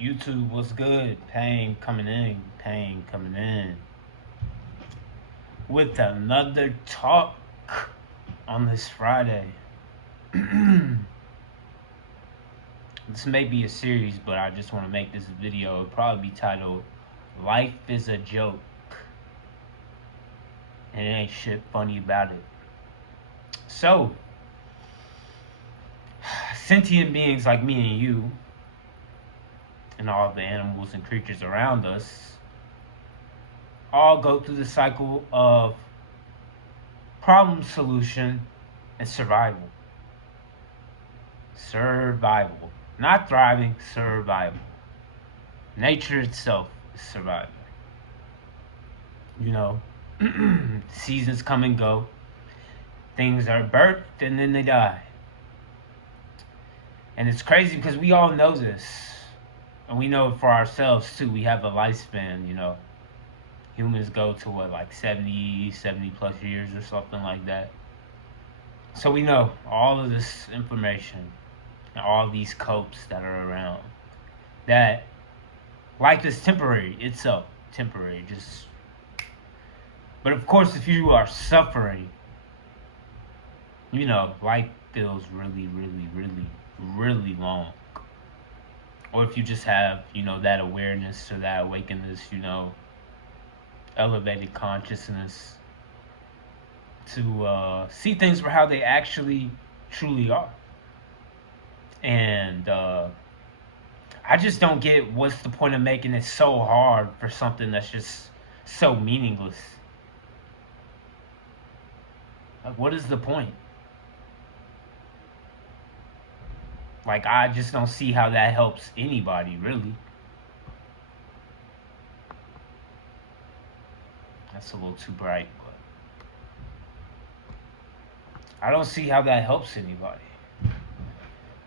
YouTube, what's good? Pain coming in, with another talk on this Friday. This may be a series, but I just want to make this video. It'll probably be titled Life is a Joke. And it ain't shit funny about it. So, sentient beings like me and you, and all the animals and creatures around us, all go through the cycle of problem solution and survival. Survival. Not thriving, survival. Nature itself is surviving. You know, seasons come and go. Things are birthed and then they die. And it's crazy because we all know this. And we know it for ourselves too. We have a lifespan, you know. Humans go to what, like 70 plus years or something like that. So we know all of this information and all these copes that are around, that life is temporary itself. Temporary, just. But of course, if you are suffering, you know, life feels really, really, really, really long. Or if you just have, you know, that awareness or that awakeness, you know, elevated consciousness to see things for how they actually truly are. And I just don't get what's the point of making it so hard for something that's just so meaningless. Like, what is the point? Like, I just don't see how that helps anybody, really. That's a little too bright, but I don't see how that helps anybody.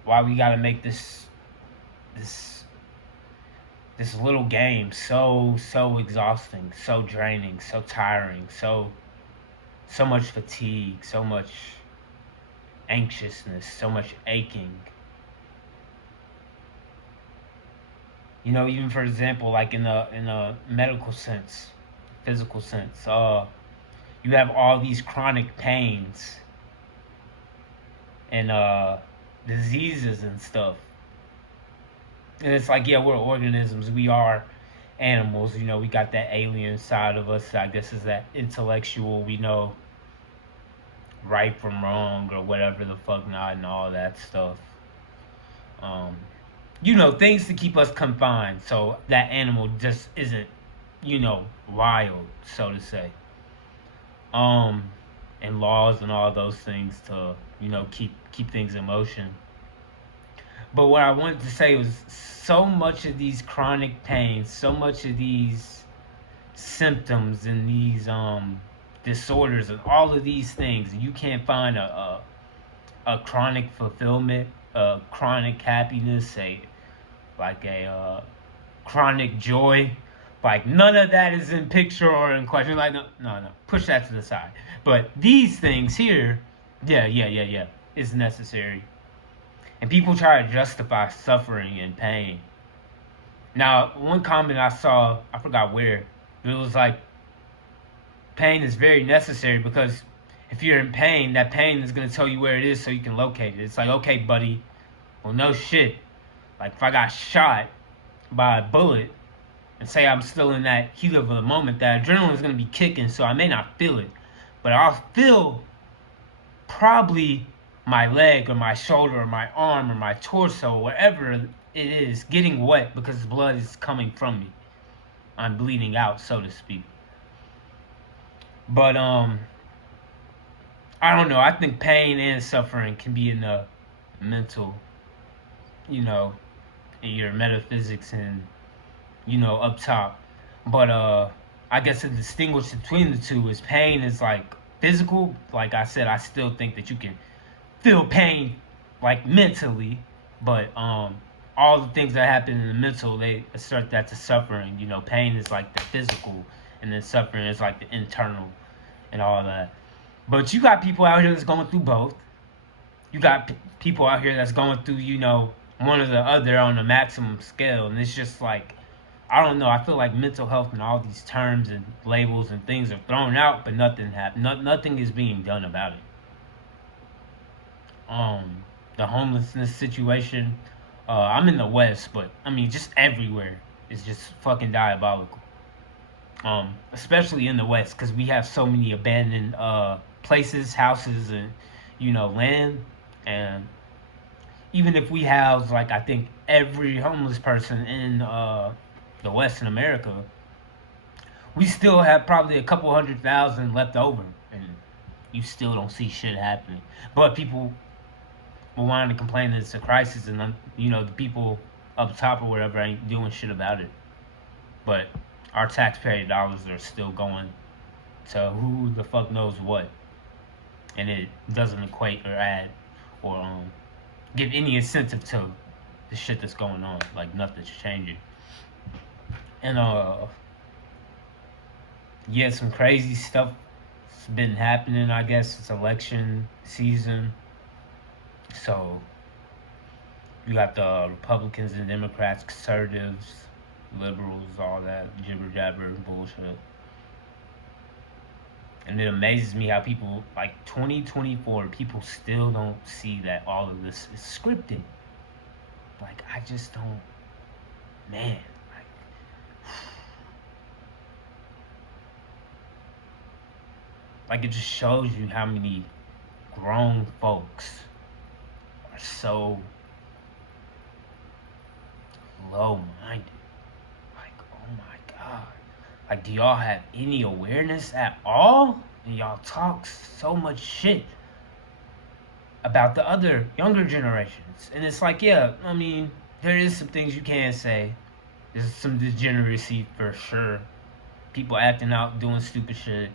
Why we gotta make this little game so exhausting, so draining, so tiring, so much fatigue, so much anxiousness, so much aching. You know, even for example, like in a medical sense, physical sense, you have all these chronic pains and diseases and stuff. And it's like, yeah, we're organisms, we are animals, you know, we got that alien side of us, I guess, is that intellectual, we know right from wrong or whatever the fuck not, and all that stuff. You know, things to keep us confined, so that animal just isn't, you know, wild, so to say. And laws and all those things to, you know, keep things in motion. But what I wanted to say was, so much of these chronic pains, so much of these symptoms and these disorders and all of these things, you can't find a chronic fulfillment, a chronic happiness, a chronic joy. Like, none of that is in picture or in question. Like, no, push that to the side. But these things here, yeah, is necessary. And people try to justify suffering and pain. Now, one comment I saw, I forgot where, it was like, pain is very necessary because if you're in pain, that pain is going to tell you where it is so you can locate it. It's like, okay, buddy, well, no shit. Like, if I got shot by a bullet and say I'm still in that heat of the moment, that adrenaline is going to be kicking, so I may not feel it. But I'll feel probably my leg or my shoulder or my arm or my torso, whatever it is, getting wet because blood is coming from me. I'm bleeding out, so to speak. But I don't know. I think pain and suffering can be in the mental, you know, in your metaphysics and, you know, up top. But I guess the distinguish between the two is pain is like physical. Like I said, I still think that you can feel pain like mentally, but all the things that happen in the mental, they assert that to suffering. You know, pain is like the physical, and then suffering is like the internal and all that. But you got people out here that's going through both. You got people out here that's going through, you know, one or the other on a maximum scale, and it's just like I don't know. I feel like mental health and all these terms and labels and things are thrown out, but nothing is being done about it. Um, the homelessness situation. I'm in the West, but I mean, just everywhere is just fucking diabolical. Especially in the West, because we have so many abandoned places, houses, and land. And even if we house, like, I think every homeless person in the West in America, we still have probably a couple 100,000 left over, and you still don't see shit happening. But people will want to complain that it's a crisis, and the people up top or whatever ain't doing shit about it. But our taxpayer dollars are still going to who the fuck knows what, and it doesn't equate or add or give any incentive to the shit that's going on. Like nothing's changing. And yeah, some crazy stuff has been happening. I guess it's election season, so you got the Republicans and Democrats, conservatives, liberals, all that jibber jabber bullshit. And it amazes me how people, like 2024, people still don't see that all of this is scripted. Like, I just don't, man. Like, it just shows you how many grown folks are so low-minded. Like, oh my God. Like, do y'all have any awareness at all? And y'all talk so much shit about the other younger generations. And it's like, yeah, I mean, there is some things you can say. There's some degeneracy for sure. People acting out, doing stupid shit,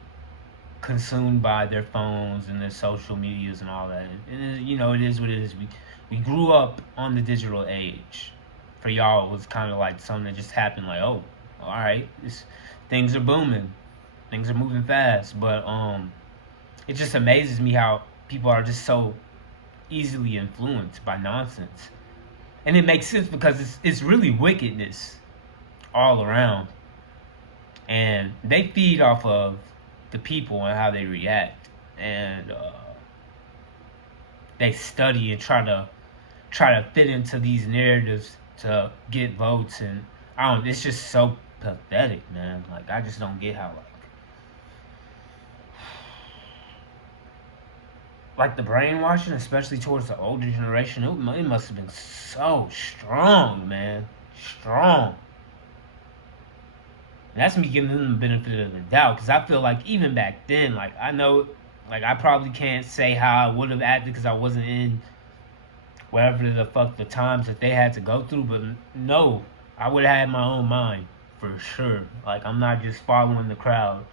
consumed by their phones and their social medias and all that. And it is what it is. We grew up on the digital age. For y'all, it was kind of like something that just happened. Like, oh, all right, things are booming, things are moving fast. But it just amazes me how people are just so easily influenced by nonsense, and it makes sense because it's really wickedness all around, and they feed off of the people and how they react, and they study and try to fit into these narratives to get votes, and it's just so pathetic, man. Like, I just don't get how like the brainwashing, especially towards the older generation, it must have been so strong, man. Strong. And that's me giving them the benefit of the doubt, because I feel like even back then, like, I know, like, I probably can't say how I would have acted because I wasn't in whatever the fuck the times that they had to go through, but no, I would have had my own mind for sure. Like, I'm not just following the crowd.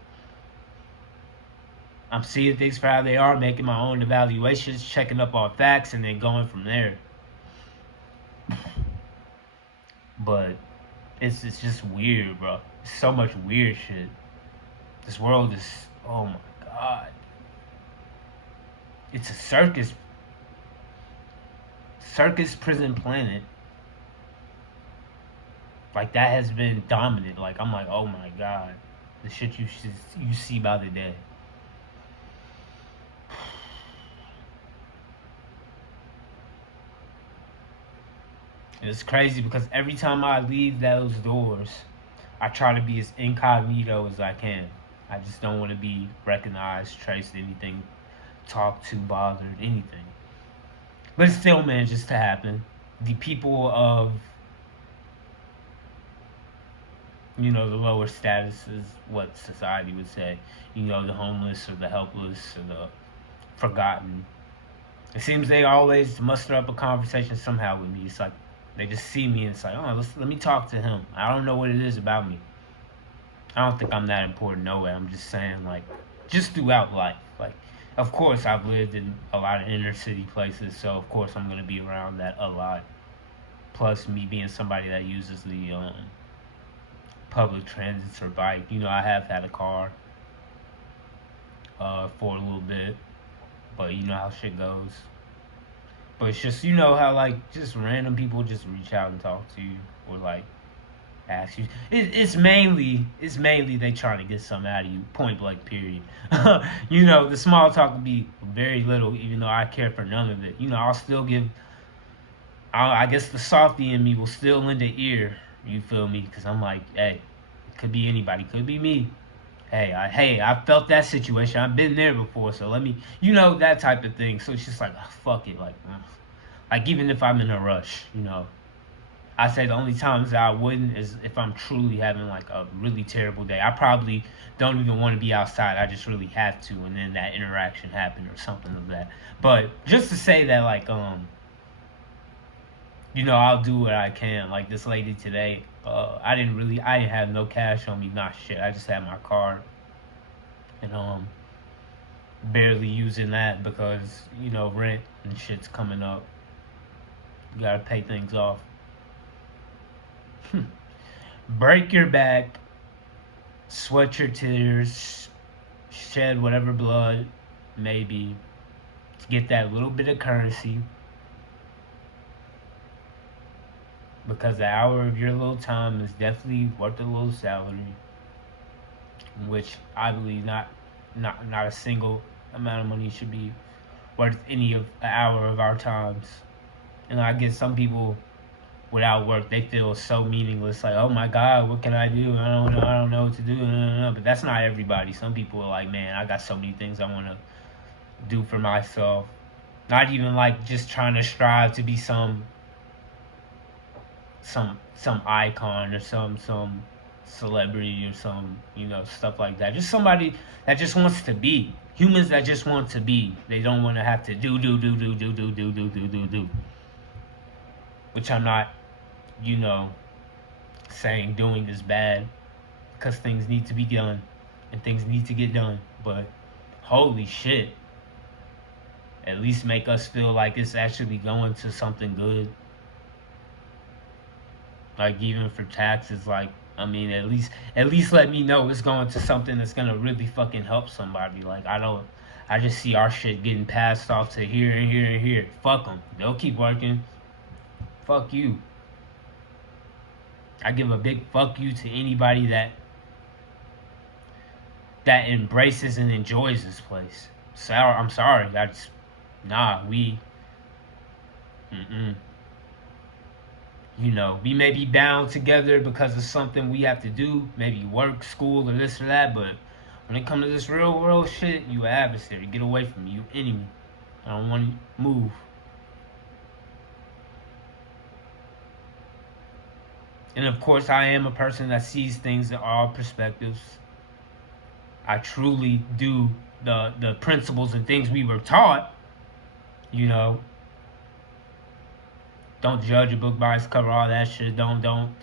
I'm seeing things for how they are, making my own evaluations, checking up on facts, and then going from there. But it's just weird, bro. So much weird shit. This world is, oh my God. It's a circus prison planet. Like, that has been dominant. Like, I'm like, oh my God. The shit you see by the day. It's crazy because every time I leave those doors, I try to be as incognito as I can. I just don't want to be recognized, traced, anything, talked to, bothered, anything. But it still manages to happen. The people of, the lower status is what society would say. The homeless or the helpless or the forgotten. It seems they always muster up a conversation somehow with me. It's like, they just see me and it's like, oh, let me talk to him. I don't know what it is about me. I don't think I'm that important, no way. I'm just saying, like, just throughout life. Like, of course, I've lived in a lot of inner city places, so of course I'm going to be around that a lot. Plus, me being somebody that uses the public transit or bike. I have had a car for a little bit, but you know how shit goes. But it's just, you know how like just random people just reach out and talk to you or like ask you. It's mainly they trying to get something out of you. Point blank. Period. You know, the small talk will be very little, even though I care for none of it. You know, I'll still give. I guess the softy in me will still lend an ear. You feel me? Because I'm like, hey, it could be anybody. Could be me. Hey, I felt that situation. I've been there before, so let me, that type of thing. So it's just like, fuck it, like even if I'm in a rush, I say the only times that I wouldn't is if I'm truly having like a really terrible day. I probably don't even want to be outside. I just really have to, and then that interaction happened or something of that. But just to say that, like, I'll do what I can. Like this lady today, I didn't have no cash on me, not shit. I just had my card, and barely using that because rent and shit's coming up. You gotta pay things off. Break your back, sweat your tears, shed whatever blood maybe to get that little bit of currency. Because the hour of your little time is definitely worth a little salary, which I believe not a single amount of money should be worth any of an hour of our times. And I guess some people without work they feel so meaningless. Like, oh my God, what can I do? I don't know what to do. But that's not everybody. Some people are like, man, I got so many things I want to do for myself. Not even like just trying to strive to be some icon or some celebrity or some stuff like that. Just somebody that just wants to be. Humans that just want to be. They don't want to have to do. Which I'm not, saying doing is bad, because things need to be done and things need to get done. But holy shit, at least make us feel like it's actually going to something good. Like even for taxes, like I mean, at least let me know it's going to something that's gonna really fucking help somebody. Like I just see our shit getting passed off to here and here and here. Fuck them. They'll keep working. Fuck you. I give a big fuck you to anybody that embraces and enjoys this place. I'm sorry. We may be bound together because of something we have to do, maybe work, school, or this or that, but when it comes to this real world shit, you an adversary. Get away from me, you enemy. I don't want to move. And of course, I am a person that sees things in all perspectives. I truly do the principles and things we were taught, Don't judge a book by its cover, all that shit. Don't,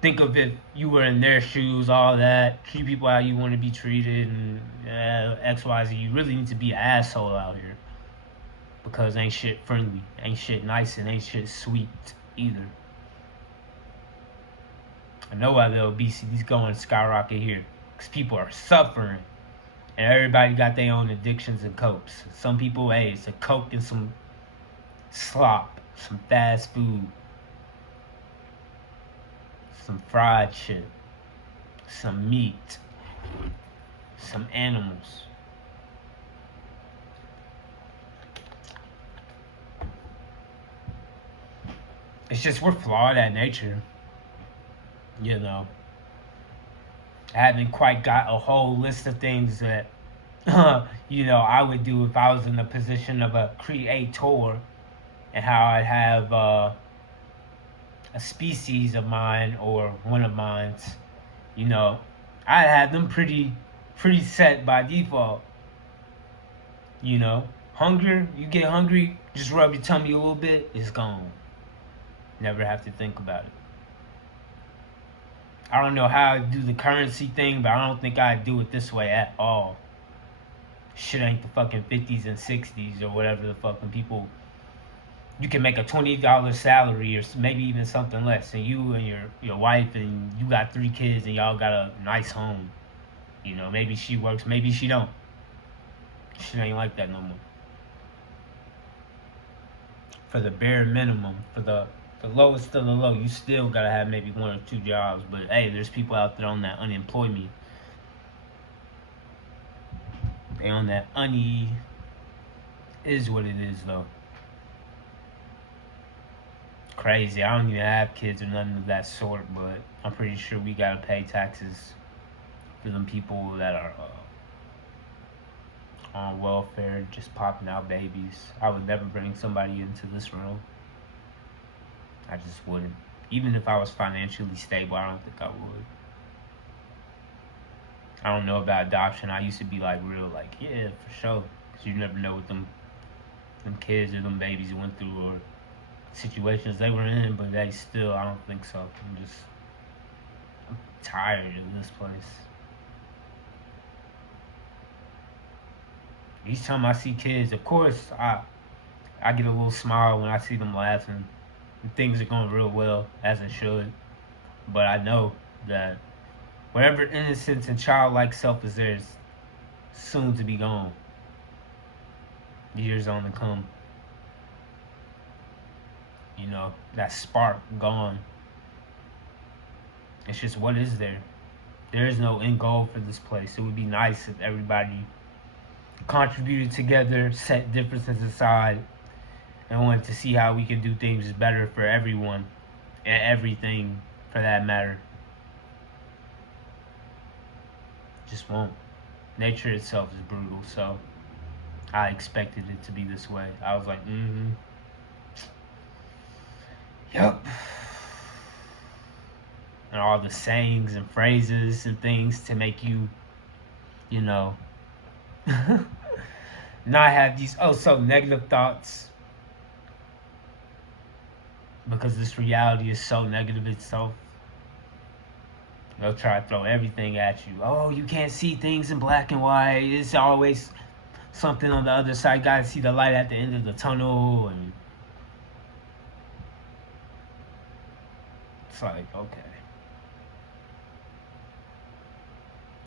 think of if you were in their shoes, all that. Treat people how you want to be treated, and X, Y, Z. You really need to be an asshole out here. Because ain't shit friendly, ain't shit nice, and ain't shit sweet either. I know why the obesity's going to skyrocket here. Because people are suffering. And everybody got their own addictions and copes. Some people, hey, it's a coke and some slop, some fast food, some fried shit, some meat, some animals. It's just we're flawed at nature, I haven't quite got a whole list of things that I would do if I was in the position of a creator, and how I'd have a species of mine or one of mine's, I'd have them pretty set by default. Hunger, you get hungry, just rub your tummy a little bit, it's gone. Never have to think about it. I don't know how I do the currency thing, but I don't think I'd do it this way at all. Shit ain't the fucking 50s and 60s or whatever the fucking people. You can make a $20 salary or maybe even something less, and you and your wife and you got 3 kids and y'all got a nice home. Maybe she works, maybe she don't. Shit ain't like that no more. for the bare minimum, for the lowest of the low, you still gotta have maybe one or two jobs. But hey, there's people out there on that unemployment. They on that is what it is though. Crazy. I don't even have kids or nothing of that sort, but I'm pretty sure we gotta pay taxes for them people that are on welfare, just popping out babies. I would never bring somebody into this world. I just wouldn't. Even if I was financially stable, I don't think I would. I don't know about adoption. I used to be like real, like yeah, for sure, because you never know what them kids or them babies went through or situations they were in. But they still, I don't think so. I'm tired of this place. Each time I see kids, of course, I get a little smile when I see them laughing. And things are going real well, as it should. But I know that whatever innocence and childlike self is there is soon to be gone. Years on to come. You know, that spark gone. It's just what is there. There is no end goal for this place. It would be nice if everybody contributed together, set differences aside, and wanted to see how we can do things better for everyone and everything for that matter. Just won't. Nature itself is brutal, so I expected it to be this way. I was like, Yep. And all the sayings and phrases and things to make you, you know, not have these so negative thoughts, because this reality is so negative itself. They'll try to throw everything at you. Oh, you can't see things in black and white. It's always something on the other side. You gotta see the light at the end of the tunnel. And it's like, okay.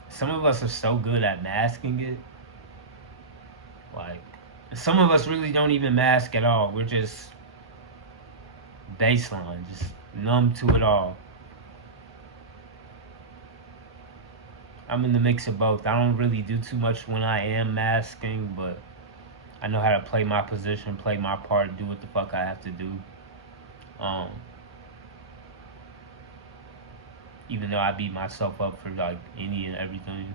Some of us are so good at masking it. Like, some of us really don't even mask at all. We're just baseline, just numb to it all. I'm in the mix of both. I don't really do too much when I am masking, but I know how to play my position, play my part, do what the fuck I have to do. Even though I beat myself up for like any and everything,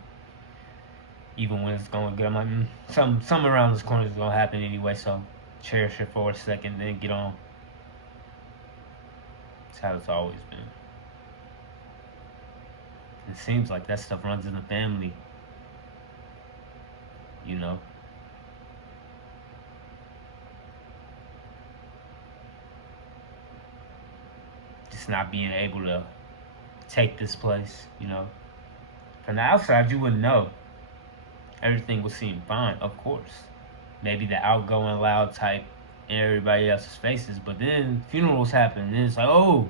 even when it's going good, I'm like, some around this corner is gonna happen anyway, so cherish it for a second, then get on. That's how it's always been. It seems like that stuff runs in the family, you know. Just not being able to take this place, you know. From the outside, you wouldn't know. Everything would seem fine, of course. Maybe the outgoing, loud type in everybody else's faces, but then funerals happen, and it's like, oh,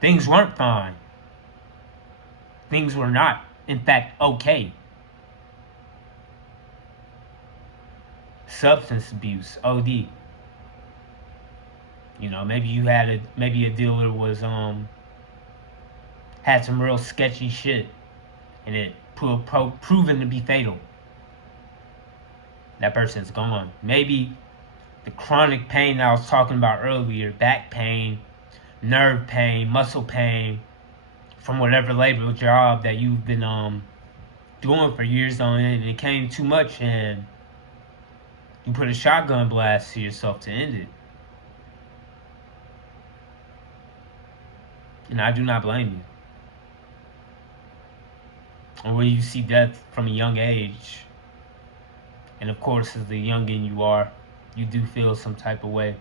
things weren't fine. Things were not, in fact, okay. Substance abuse, OD. You know, maybe you had maybe a dealer was had some real sketchy shit, and it proven to be fatal. That person's gone. Maybe the chronic pain I was talking about earlier, back pain, nerve pain, muscle pain, from whatever labor job that you've been doing for years on end, and it came too much, and you put a shotgun blast to yourself to end it. And I do not blame you. Or when you see death from a young age, and of course, as the youngin' you are, you do feel some type of way.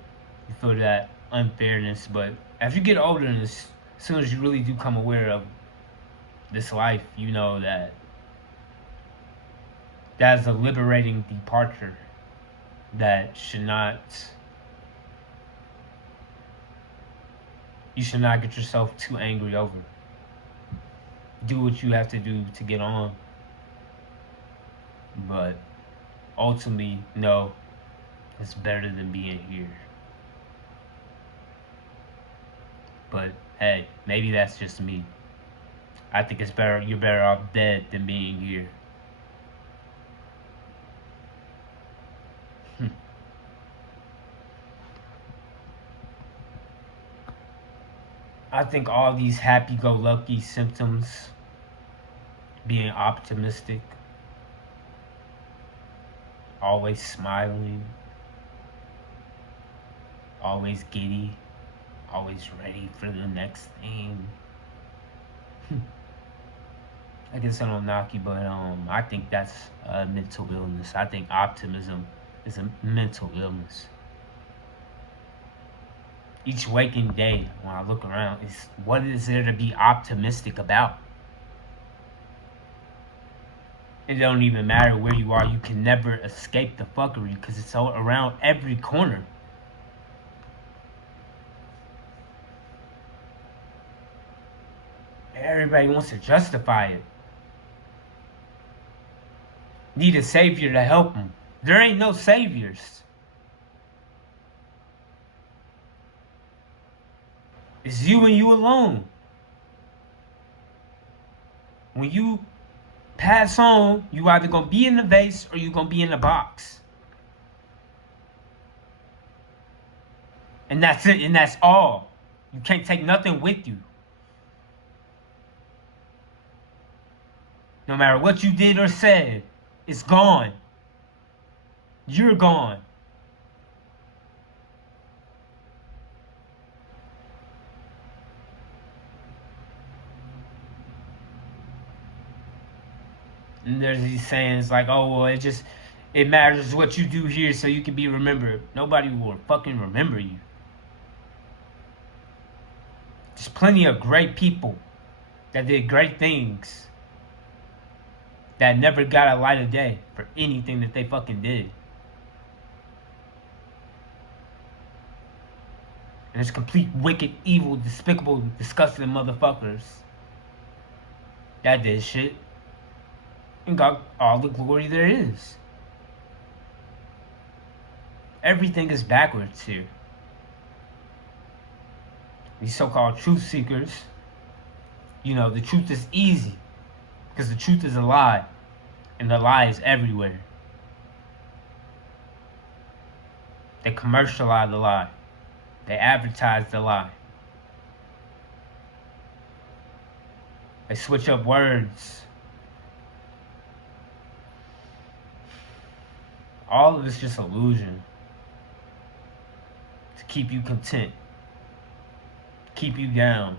You feel that unfairness, but as you get older, and as soon as you really do come aware of this life, you know that is a liberating departure that you should not get yourself too angry over. Do what you have to do to get on, but ultimately, no, it's better than being here. But hey, maybe that's just me. I think it's better. You're better off dead than being here. I think all these happy-go-lucky symptoms, being optimistic, always smiling, always giddy, always ready for the next thing. I guess I don't knock you, but I think that's a mental illness. I think optimism is a mental illness. Each waking day, when I look around, is what is there to be optimistic about? It don't even matter where you are. You can never escape the fuckery because it's all around every corner. Everybody wants to justify it. Need a savior to help them. There ain't no saviors. It's you and you alone. When you pass on, you either gonna be in the vase or you gonna be in the box. And that's it, and that's all. You can't take nothing with you. No matter what you did or said, it's gone. You're gone. And there's these sayings like, oh, well, it matters what you do here so you can be remembered. Nobody will fucking remember you. There's plenty of great people that did great things that never got a light of day for anything that they fucking did. And there's complete wicked, evil, despicable, disgusting motherfuckers that did shit and got all the glory there is. Everything is backwards here. These so-called truth seekers, the truth is easy because the truth is a lie, and the lie is everywhere. They commercialize the lie. They advertise the lie. They switch up words. All of it's just illusion to keep you content, keep you down.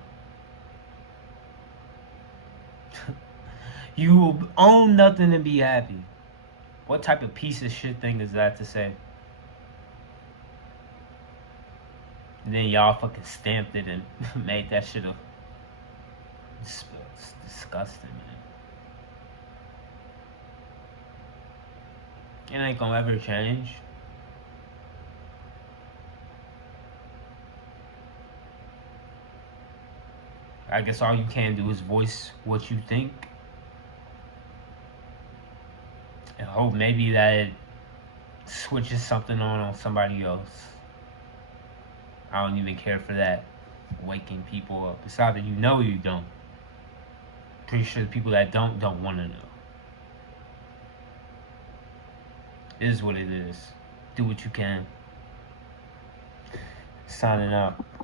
You will own nothing and be happy. What type of piece of shit thing is that to say? And then y'all fucking stamped it and made that shit up. It's disgusting, man. It ain't gonna ever change. I guess all you can do is voice what you think. And hope maybe that it switches something on somebody else. I don't even care for that. Waking people up. It's either you know or you don't. Pretty sure the people that don't want to know. It is what it is. Do what you can. Signing out.